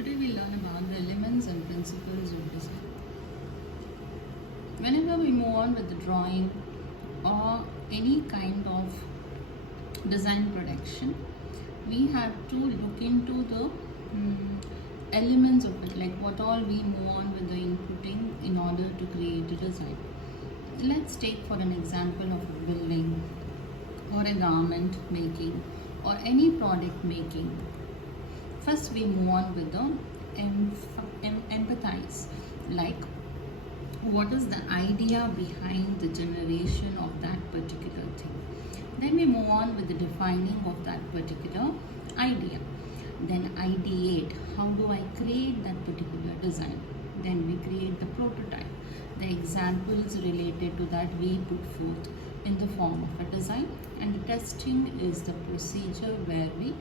Today we learn about the elements and principles of design. Whenever we move on with the drawing or any kind of design production, we have to look into the elements of it, like what all we move on with the inputting in order to create a design. Let's take for an example of a building or a garment making or any product making. First we move on with the empathize, like what is the idea behind the generation of that particular thing. Then we move on with the defining of that particular idea. Then ideate, how do I create that particular design. Then we create the prototype. The examples related to that we put forth in the form of a design, and the testing is the procedure where we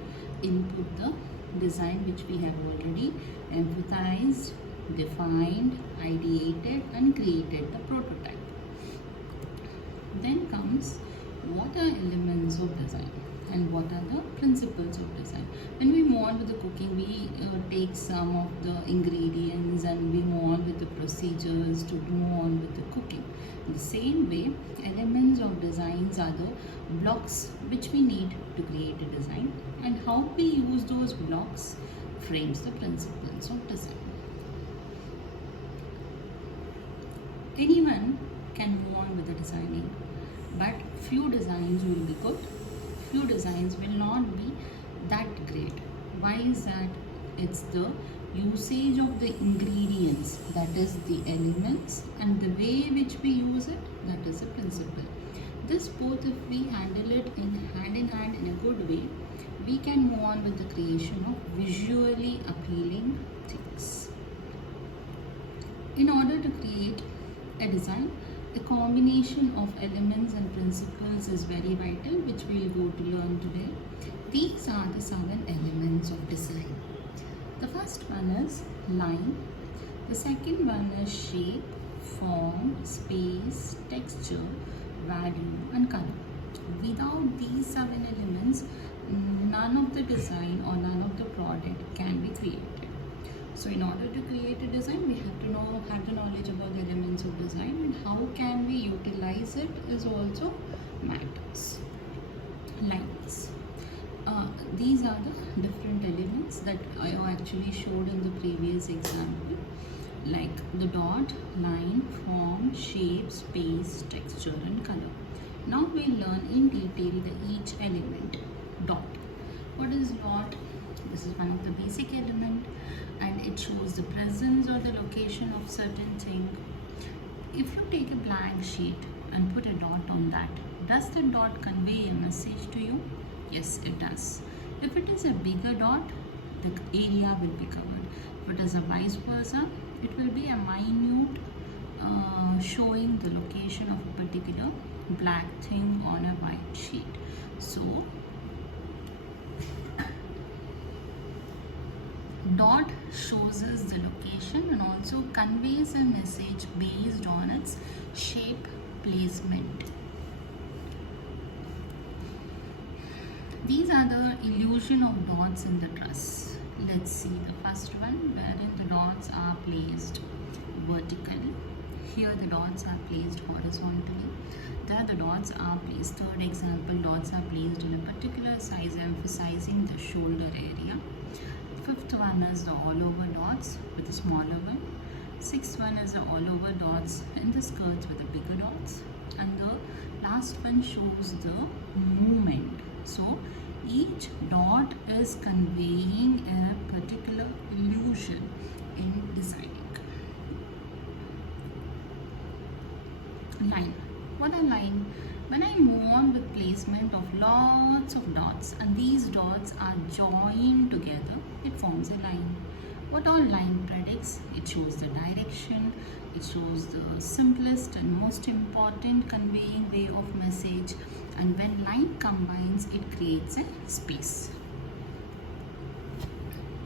input the design which we have already emphasized, defined, ideated and created the prototype. Then comes what are elements of design and what are the principles of design. When we move on with the cooking, we take some of the ingredients and we move on with the procedures to move on with the cooking. In the same way, elements of designs are the blocks which we need to create a design, and how we use those blocks frames the principles of design. Anyone can move on with the designing, but few designs will be good, few designs will not be that great. Why is that? It's the usage of the ingredients, that is the elements, and the way which we use it, that is a principle. This both, if we handle it in hand in a good way, we can move on with the creation of visually appealing things. In order to create a design, a combination of elements and principles is very vital, which we will go to learn today. These are the 7 elements of design. The first one is line, the second one is shape, form, space, texture, value and color. Without these 7 elements, none of the design or none of the product can be created. So in order to create a design, we have to have the knowledge about the elements of design, and how can we utilize it is also matters. Lines. These are the different elements that I actually showed in the previous example, like the dot, line, form, shape, space, texture and color. Now we learn in detail each element. Dot. What is dot? This is one of the basic element, and it shows the presence or the location of certain thing. If you take a blank sheet and put a dot on that, does the dot convey a message to you? Yes, it does. If it is a bigger dot, the area will be covered. If it is a vice versa, it will be a minute showing the location of a particular black thing on a white sheet. So dot shows us the location and also conveys a message based on its shape placement. These are the illusion of dots in the dress. Let's see the first one, wherein the dots are placed vertically. Here the dots are placed horizontally. There the dots are placed. Third example, dots are placed in a particular size, emphasizing the shoulder area. Fifth one is the all over dots with the smaller one. Sixth one is the all over dots in the skirts with the bigger dots. And the last one shows the movement. So each dot is conveying a particular illusion in designing. Line. What a line? When I move on with placement of lots of dots and these dots are joined together, it forms a line. What all line predicts? It shows the direction, it shows the simplest and most important conveying way of message, and when line combines, it creates a space.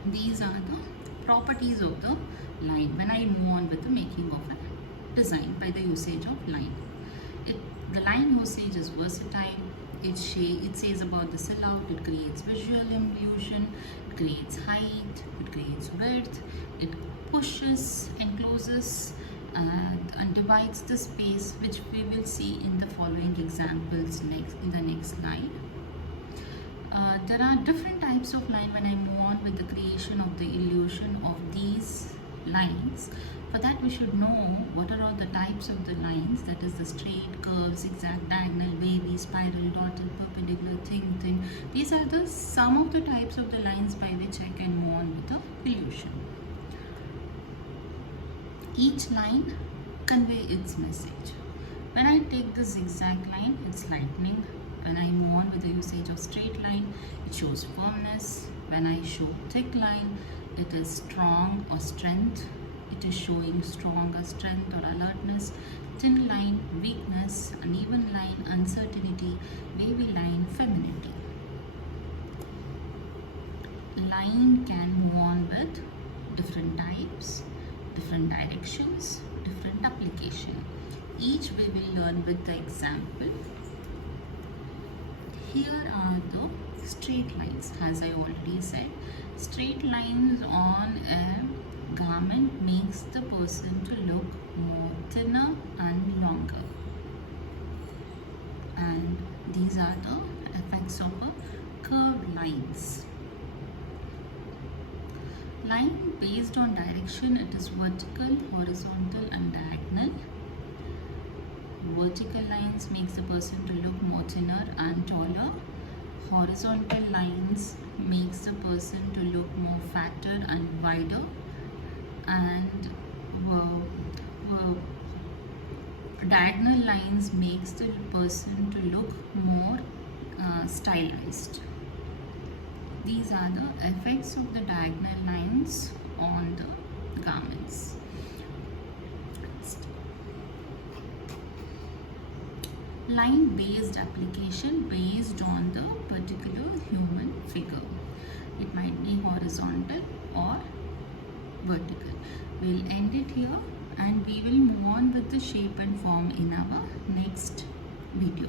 These are the properties of the line when I move on with the making of a design by the usage of line. The line usage is versatile. It says about the silhouette, it creates visual illusion, it creates height, it creates width, it pushes, encloses, and divides the space, which we will see in the following examples in the next slide. There are different types of line when I move on with the creation of the illusion of these lines. For that, we should know what are all the types of the lines, that is the straight, curve, zigzag, diagonal, wavy, spiral, dotted, perpendicular, thin. These are the some of the types of the lines by which I can move on with the illusion. Each line convey its message. When I take the zigzag line, it's lightning. When I move on with the usage of straight line, it shows firmness. When I show thick line, it is strong or strength. It is showing strong or strength or alertness. Thin line, weakness. Uneven line, uncertainty. Wavy line, femininity. Line can move on with different types, different directions, different application. Each we will learn with the example. Here are the straight lines. As I already said, straight lines on a garment makes the person to look more thinner and longer. And these are the effects of a curved lines. Line based on direction, it is vertical, horizontal and diagonal. Vertical lines makes the person to look more thinner and taller. Horizontal lines makes the person to look more fatter and wider. And diagonal lines makes the person to look more stylized. These are the effects of the diagonal lines on the garments. Line based application based on the particular human figure. It might be horizontal or vertical. We'll end it here and we will move on with the shape and form in our next video.